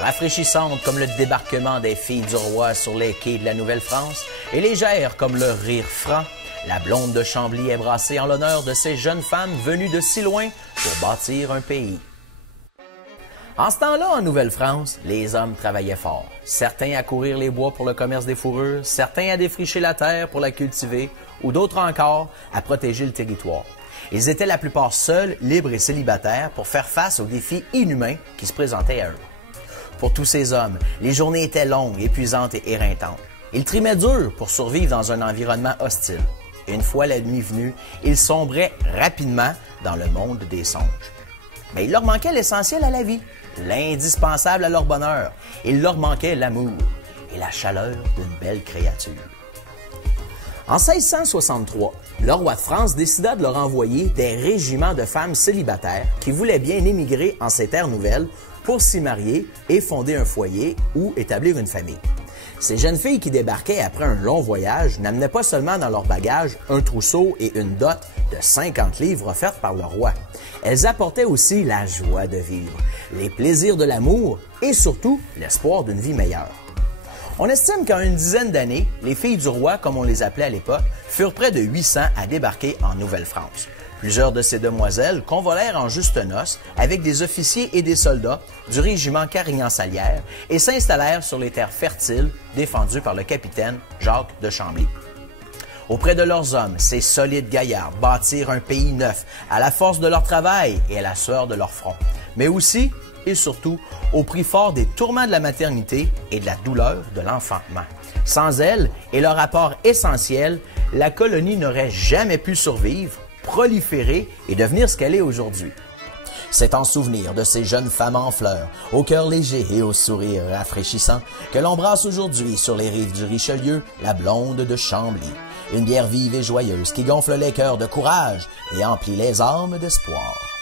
rafraîchissantes comme le débarquement des filles du roi sur les quais de la Nouvelle-France et légères comme leur rire franc, la blonde de Chambly est brassée en l'honneur de ces jeunes femmes venues de si loin pour bâtir un pays. En ce temps-là, en Nouvelle-France, les hommes travaillaient fort. Certains à courir les bois pour le commerce des fourrures, certains à défricher la terre pour la cultiver, ou d'autres encore à protéger le territoire. Ils étaient la plupart seuls, libres et célibataires pour faire face aux défis inhumains qui se présentaient à eux. Pour tous ces hommes, les journées étaient longues, épuisantes et éreintantes. Ils trimaient dur pour survivre dans un environnement hostile. Une fois la nuit venue, ils sombraient rapidement dans le monde des songes. Mais il leur manquait l'essentiel à la vie, l'indispensable à leur bonheur. Il leur manquait l'amour et la chaleur d'une belle créature. En 1663, le roi de France décida de leur envoyer des régiments de femmes célibataires qui voulaient bien émigrer en ces terres nouvelles pour s'y marier et fonder un foyer ou établir une famille. Ces jeunes filles qui débarquaient après un long voyage n'amenaient pas seulement dans leur bagage un trousseau et une dot de 50 livres offertes par le roi. Elles apportaient aussi la joie de vivre, les plaisirs de l'amour et surtout l'espoir d'une vie meilleure. On estime qu'en une dizaine d'années, les filles du roi, comme on les appelait à l'époque, furent près de 800 à débarquer en Nouvelle-France. Plusieurs de ces demoiselles convolèrent en juste noces avec des officiers et des soldats du régiment Carignan-Salière et s'installèrent sur les terres fertiles défendues par le capitaine Jacques de Chambly. Auprès de leurs hommes, ces solides gaillards bâtirent un pays neuf à la force de leur travail et à la sueur de leur front, mais aussi et surtout au prix fort des tourments de la maternité et de la douleur de l'enfantement. Sans elles et leur apport essentiel, la colonie n'aurait jamais pu survivre, proliférer et devenir ce qu'elle est aujourd'hui. C'est en souvenir de ces jeunes femmes en fleurs, au cœur léger et au sourire rafraîchissant, que l'on brasse aujourd'hui sur les rives du Richelieu la blonde de Chambly. Une bière vive et joyeuse qui gonfle les cœurs de courage et emplit les âmes d'espoir.